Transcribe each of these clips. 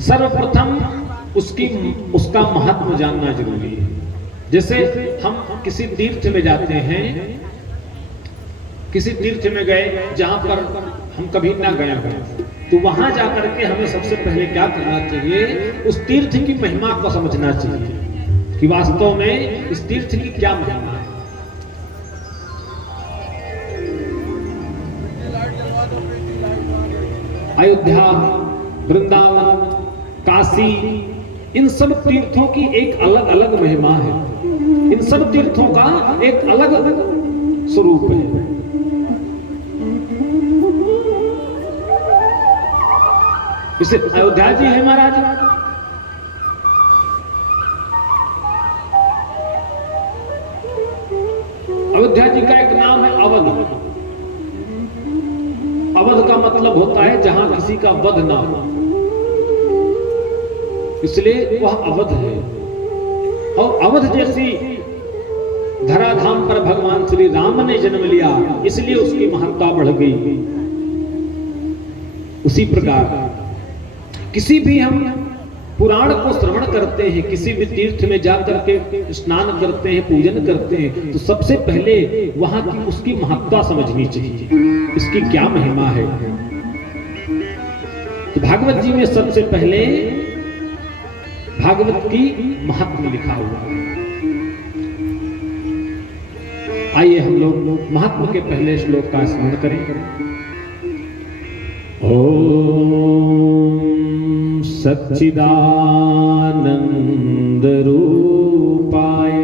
सर्वप्रथम उसका महत्व जानना जरूरी है। जैसे हम किसी तीर्थ में जाते हैं, किसी तीर्थ में गए जहां पर हम कभी ना गए हो, तो वहां जाकर के हमें सबसे पहले क्या करना चाहिए, उस तीर्थ की महिमा को समझना चाहिए कि वास्तव में इस तीर्थ की क्या महिमा है। अयोध्या, वृंदावन, काशी, इन सब तीर्थों की एक अलग अलग महिमा है। इन सब तीर्थों का एक अलग अलग स्वरूप है। इसे अयोध्या जी है महाराज, अयोध्या जी का एक नाम है अवध। अवध का मतलब होता है जहां किसी का वध ना हो, इसलिए वह अवध है। और अवध जैसी धराधाम पर भगवान श्री राम ने जन्म लिया, इसलिए उसकी महत्ता बढ़ गई। उसी प्रकार किसी भी हम पुराण को श्रवण करते हैं, किसी भी तीर्थ में जाकर के स्नान करते हैं, पूजन करते हैं, तो सबसे पहले वहां की उसकी महत्ता समझनी चाहिए, इसकी क्या महिमा है। तो भागवत जी में सबसे पहले भागवत की महत्व लिखा हुआ है। आइए हम लोग महत्व के पहले श्लोक का स्मरण करें। ओम सच्चिदानंद रूपाय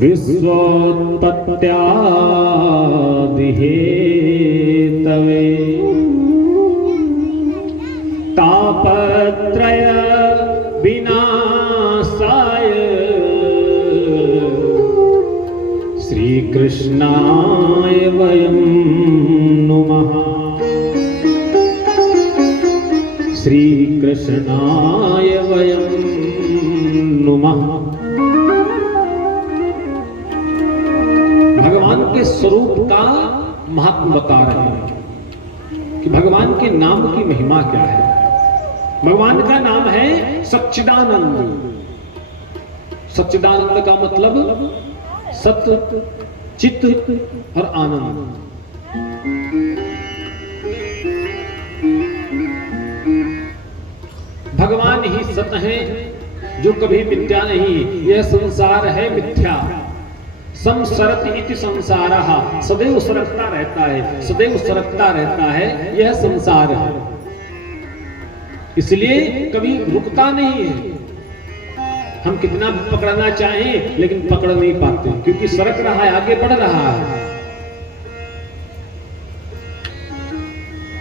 विश्वोत्पत्त्यादि हेतवे तापत्रय विनाशाय श्री कृष्णाय वयं नुमः। श्री कृष्णाय वयं नुमः। भगवान के स्वरूप का महत्व बता रहे हैं कि भगवान के नाम की महिमा क्या है। भगवान का नाम है सच्चिदानंद। सच्चिदानंद का मतलब सत्य, चित्त और आनंद। भगवान ही सत्य है जो कभी मिथ्या नहीं। यह संसार है मिथ्या। संसरति इति संसारः, सदैव सरकता रहता है, सदैव सरकता रहता है, यह संसार है। इसलिए कभी रुकता नहीं है। हम कितना भी पकड़ना चाहें लेकिन पकड़ नहीं पाते, क्योंकि सरक रहा है, आगे बढ़ रहा है।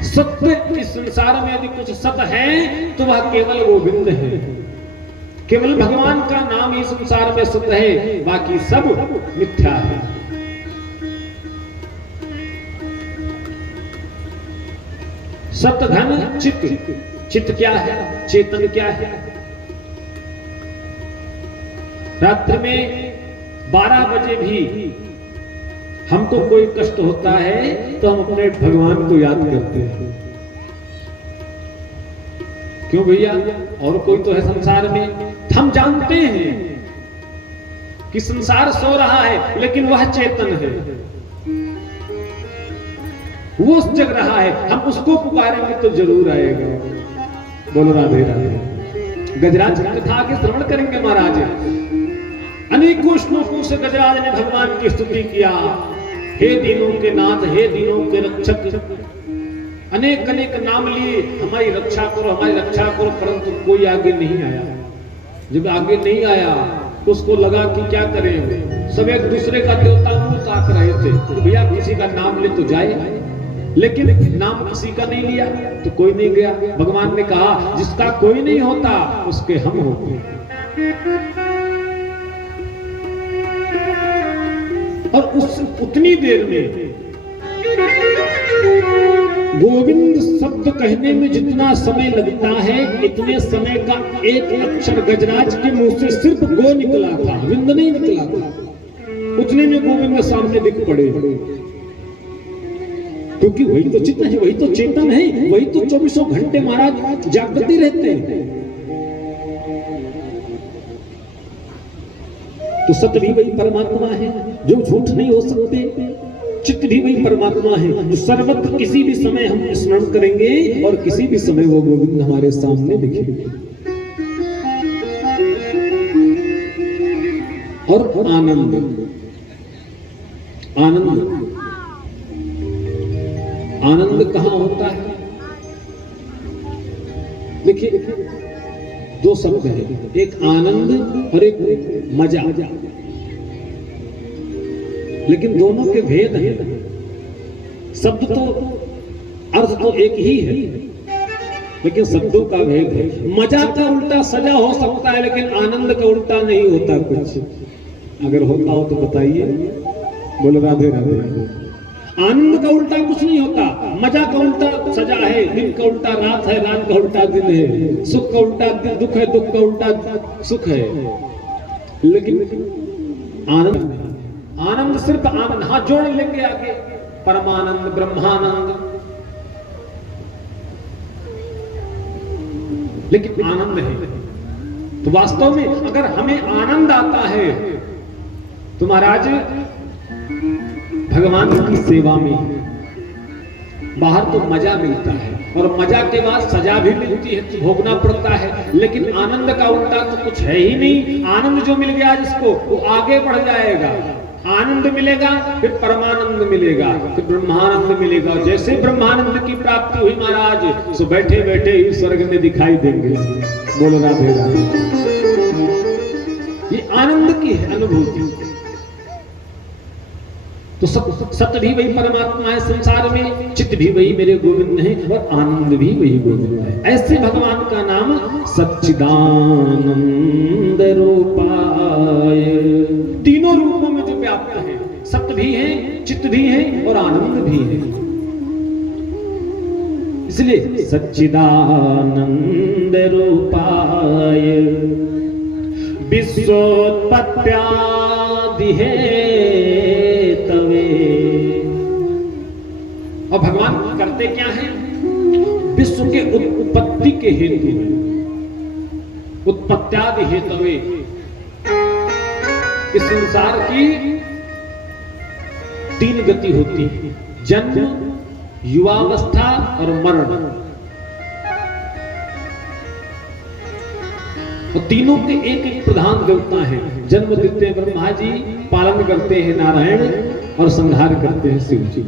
सत्य इस संसार में यदि कुछ सत्य है तो वह केवल गोविंद है। केवल भगवान का नाम ही संसार में सत्य है, बाकी सब मिथ्या है। सत्य धन चित्त। चित्त क्या है? चेतन क्या है? रात्रि में 12 बजे भी हमको कोई कष्ट होता है तो हम अपने भगवान को याद करते हैं। क्यों भैया? और कोई तो है संसार में। हम जानते हैं कि संसार सो रहा है लेकिन वह चेतन है, वो जग रहा है। हम उसको पुकारेंगे तो जरूर आएगा। बोलो राधे राधे। गजराज की कथा के श्रवण करेंगे महाराज। अनेकों श्लोकों से गजराज ने भगवान की स्तुति किया। हे दीनों के नाथ, हे दीनों के रक्षक, अनेक अनेक नाम लिए, हमारी रक्षा करो, हमारी रक्षा करो, परंतु कोई आगे नहीं आया। जब आगे नहीं आया तो उसको लगा कि क्या करें। सब एक दूसरे का देवता मुंह ताक रहे थे तो भैया किसी का नाम ले तो जाए, लेकिन नाम किसी का नहीं लिया तो कोई नहीं गया। भगवान ने कहा जिसका कोई नहीं होता उसके हम होते। और उस उतनी देर में गोविंद शब्द कहने में जितना समय लगता है, इतने समय का एक अक्षर गजराज के मुंह से सिर्फ गो निकला था, विंद नहीं निकला था। उतने में गोविंद सामने दिख पड़े। क्योंकि वही तो चित्त है, वही तो चेतन है, वही तो 24 घंटे महाराज जागृति रहते हैं। तो सत्य भी वही परमात्मा है जो झूठ नहीं हो सकते, चित्त भी वही परमात्मा है जो सर्वत्र किसी भी समय हम स्मरण करेंगे और किसी भी समय वो गोविंद हमारे सामने दिखेंगे। और आनंद, आनंद, आनंद कहां होता है? देखिए दो शब्द है, एक आनंद और एक मजा, लेकिन दोनों के भेद हैं। शब्द तो अर्थ तो एक ही है, लेकिन शब्दों का भेद है। मजा का उल्टा सजा हो सकता है, लेकिन आनंद का उल्टा नहीं होता कुछ। अगर होता हो तो बताइए। बोलो राधे राधे। आनंद का उल्टा कुछ नहीं होता, मजा का उल्टा सजा है, दिन का उल्टा रात है, रात का उल्टा दिन है, सुख का उल्टा दुख है, दुख का उल्टा सुख है। लेकिन आनंद, आनंद सिर्फ आनंद, हाथ जोड़ लेंगे आगे, परमानंद, ब्रह्मानंद, लेकिन आनंद है। तो वास्तव में अगर हमें आनंद आता है तो महाराज भगवान की सेवा में बाहर तो मजा मिलता है, और मजा के बाद सजा भी मिलती है, तो भोगना पड़ता है। लेकिन आनंद का उल्टा तो कुछ है ही नहीं। आनंद जो मिल गया जिसको, वो आगे बढ़ जाएगा। आनंद मिलेगा, फिर परमानंद मिलेगा, फिर ब्रह्मानंद मिलेगा। जैसे ब्रह्मानंद की प्राप्ति हुई महाराज, सो बैठे बैठे ही स्वर्ग में दिखाई देंगे। बोलो राधे राधे। ये आनंद की है अनुभूति। तो सत्य भी वही परमात्मा है संसार में, चित्त भी वही मेरे गोविंद है, और आनंद भी वही गोविंद है। ऐसे भगवान का नाम सच्चिदानंद रूपाय। तीनों रूपों में जो व्याप्त है, सत्य भी है, चित्त भी है और आनंद भी है। इसलिए सच्चिदानंद रूपाय विश्वोत्पत्त्यादि है तवे। और भगवान करते क्या है? विश्व के उत्पत्ति के हेतु है, उत्पत्त्यादि हेतवे। इस संसार की तीन गति होती है, जन्म, युवावस्था और मरण। और तीनों के एक एक प्रधान देवता हैं। जन्म देते हैं ब्रह्मा जी, पालन करते हैं नारायण, और संहार करते हैं शिव जी।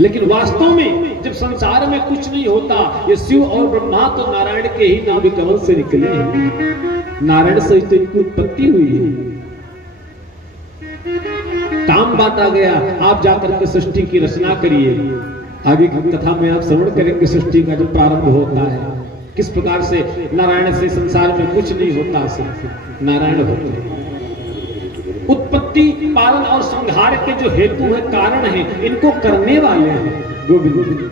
लेकिन वास्तव में जब संसार में कुछ नहीं होता, ये शिव और ब्रह्मा तो नारायण के ही नाभि कमल से निकले हैं। नारायण से तो इनकी उत्पत्ति हुई है। काम बांटा गया, आप जाकर के सृष्टि की रचना करिए। आगे की कथा में आप श्रवण करेंगे सृष्टि का जब प्रारंभ होता है, किस प्रकार से नारायण से संसार में कुछ नहीं होता, सिर्फ नारायण होते हैं। उत्पत्ति, पालन और संहार के जो हेतु है, कारण है, इनको करने वाले हैं गोविंद।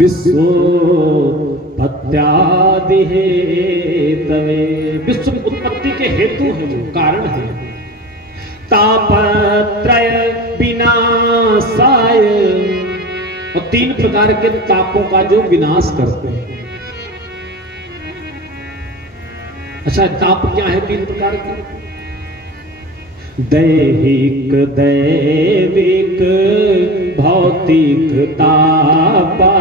विश्वोत्पत्त्यादि हेतवे, विश्व उत्पत्ति के हेतु है, जो कारण है। तापत्रय विनाशाय, और तीन प्रकार के तापों का जो विनाश करते हैं। अच्छा, ताप क्या है तीन प्रकार के? दैहिक, दैविक, भौतिक तापा।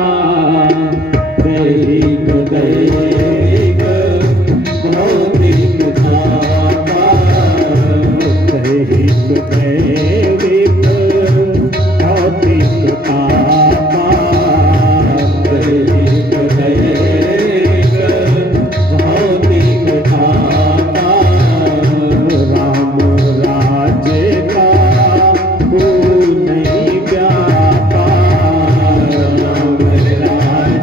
दैहिक, दैविक, भौतिक तापा। दैहिक, दैविक, भौतिक तापा। दैहिक, दैविक, भौतिक तापा। राम राज्य का नहीं व्यापा। राम राज्य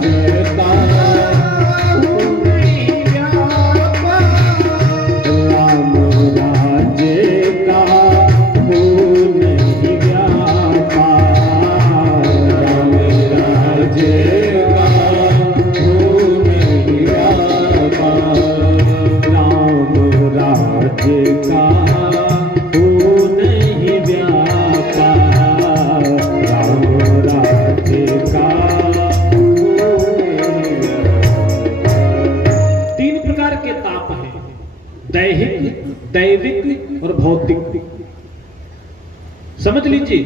जी,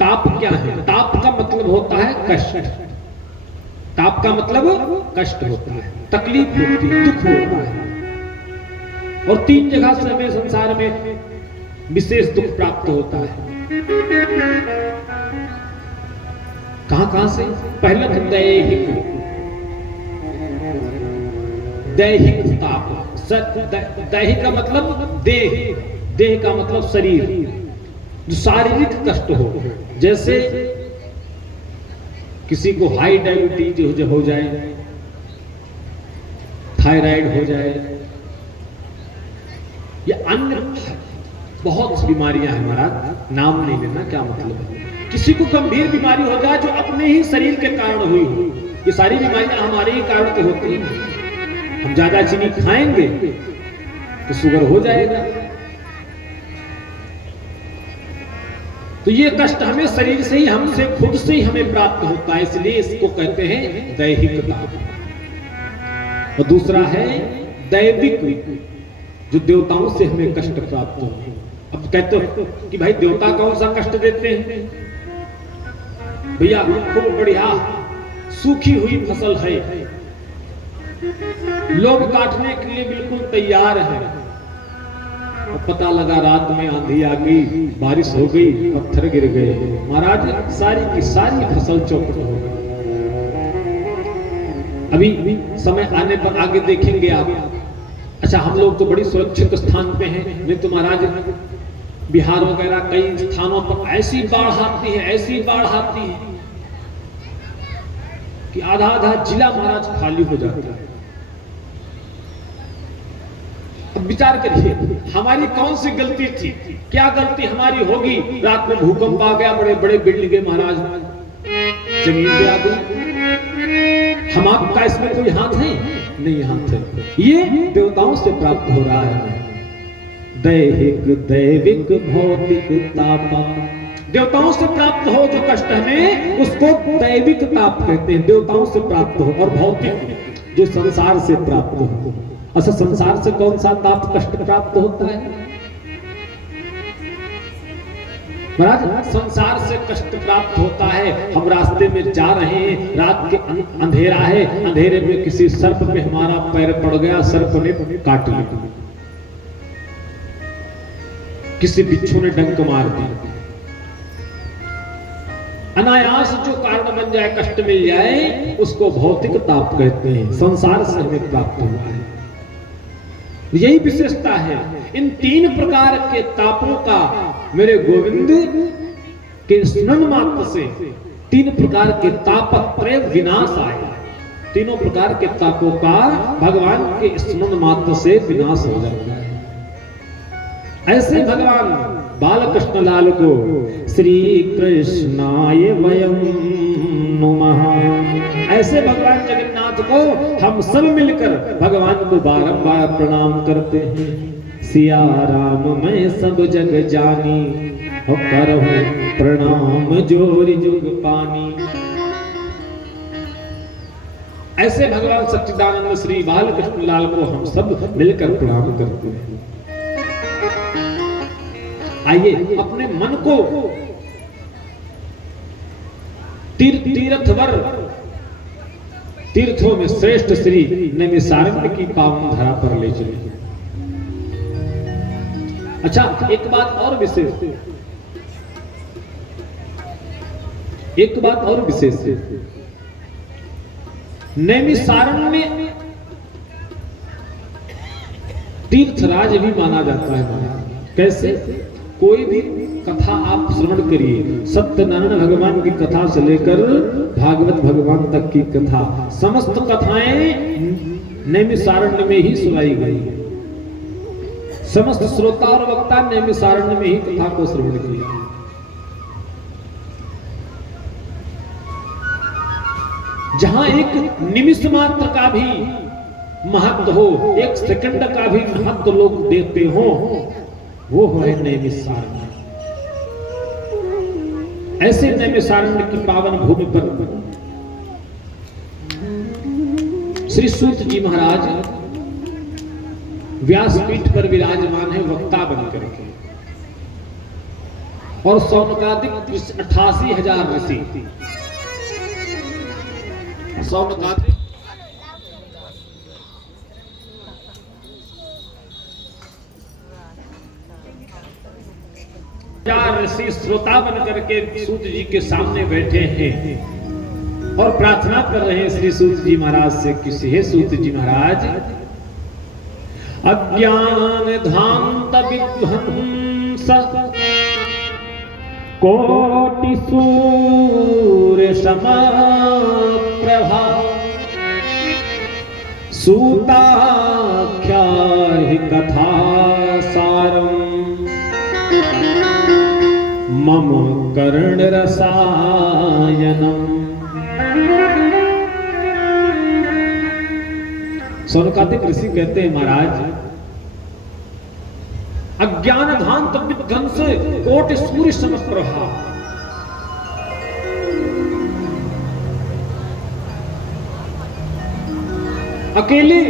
ताप क्या है? ताप का मतलब होता है कष्ट। ताप का मतलब कष्ट होता है, तकलीफ होती है, दुख होता है। और 3 जगह से हमें संसार में विशेष दुख प्राप्त होता है। कहां से? पहला तो दैहिक, दैहिक ताप। दैहिक का मतलब देह, देह का मतलब शरीर, जो शारीरिक कष्ट हो। जैसे किसी को हाई डायबिटीज हो जाए, थायराइड हो जाए, या अन्य बहुत बीमारियां हैं महाराज, नाम नहीं लेना, क्या मतलब है। किसी को गंभीर बीमारी हो जाए जो अपने ही शरीर के कारण हुई हो। ये सारी बीमारियां हमारे ही कारण तो होती हैं। हम ज्यादा चीनी खाएंगे तो शुगर हो जाएगा। तो ये कष्ट हमें शरीर से ही, हमसे खुद से ही हमें प्राप्त होता है, इसलिए इसको कहते हैं दैहिक ताप। और दूसरा है दैविक, जो देवताओं से हमें कष्ट प्राप्त हो। अब कहते हो कि भाई देवता कौन सा कष्ट देते हैं? भैया खूब बढ़िया सूखी हुई फसल है, लोग काटने के लिए बिल्कुल तैयार है, और पता लगा रात में आंधी आ गई, बारिश हो गई, पत्थर गिर गए, महाराज सारी की सारी फसल चौपट हो गई। अभी समय आने पर आगे देखेंगे आप। अच्छा, हम लोग तो बड़ी सुरक्षित स्थान पे हैं, नहीं तो महाराज बिहार वगैरह कई स्थानों पर ऐसी बाढ़ आती है, ऐसी बाढ़ आती है कि आधा आधा जिला महाराज खाली हो जाता है। अब विचार करिए, हमारी कौन सी गलती थी? क्या गलती हमारी होगी? रात में भूकंप आ गया, बड़े बड़े बिल्डिंगे महाराज जमीन पे आ गई। हम आपका इसमें कोई हाथ है? नहीं हाथ है। ये देवताओं से प्राप्त हो रहा है। दैहिक, दैविक, भौतिक ताप। देवताओं से प्राप्त हो जो कष्ट हमें, उसको दैविक ताप कहते हैं, देवताओं से प्राप्त हो। और भौतिक जो संसार से प्राप्त हो। अच्छा, संसार से कौन सा ताप कष्ट प्राप्त होता है महाराज? संसार से कष्ट प्राप्त होता है, हम रास्ते में जा रहे हैं, रात के अंधेरा है, अंधेरे में किसी सर्प पे हमारा पैर पड़ गया, सर्प ने काट लिया, किसी बिच्छू ने डंक मार दिया, अनायास जो कारण बन जाए, कष्ट मिल जाए, उसको भौतिक ताप कहते हैं। संसार से हमें प्राप्त हुआ है, यही विशेषता है। इन 3 प्रकार के तापों का मेरे गोविंद के स्मरण मात्र से 3 प्रकार के तापत्रय विनाश आए। तीनों प्रकार के तापों का भगवान के स्मरण मात्र से विनाश हो जाता है। ऐसे भगवान बालकृष्ण लाल को श्री कृष्णाय वयम नमः, ऐसे भगवान जगन्नाथ को हम सब मिलकर भगवान को बारंबार प्रणाम करते हैं। सिया राम मैं सब जग जानी, और करहूं प्रणाम जोर जुग पानी। ऐसे भगवान सच्चिदानंद श्री बालकृष्ण लाल को हम सब मिलकर प्रणाम करते हैं। आइए अपने मन को तीर्थवर, तीर्थों में श्रेष्ठ श्री नैमिषारण्य की पावन धरा पर ले चलिए। अच्छा, एक बात और विशेष, एक बात और विशेष, नैमिषारण्य तीर्थराज भी माना जाता है। कैसे? कोई भी कथा आप श्रवण करिए, सत्यनारायण भगवान की कथा से लेकर भागवत भगवान तक की कथा, समस्त कथाएं नैमिषारण्य में ही सुनाई गई। समस्त श्रोता और वक्ता नैमिषारण्य में ही कथा को श्रवण किया। जहां एक निमिष मात्र का भी महत्व हो, एक सेकंड का भी महत्व लोग देते हो, वो है नैमिषारण्य। ऐसे नैमिषारण्य की पावन भूमि पर श्री सूत जी महाराज व्यासपीठ पर विराजमान है, वक्ता बनकर के। और सौनकादिक 88,000 ऋषि। सौनकादिक ऋषि श्रोता बन करके सूत जी के सामने बैठे हैं और प्रार्थना कर रहे हैं श्री सूत जी महाराज से कि हे सूत जी महाराज, अज्ञान धांत विध्वंस कोटि सूर्य समप्रभा सूताख्या हि कथा सारम मम कर्ण रसायनम। सौनकादिक ऋषि कहते हैं महाराज, अज्ञान धांत विध्वंस कोटि सूर्य समप्रभा। अकेले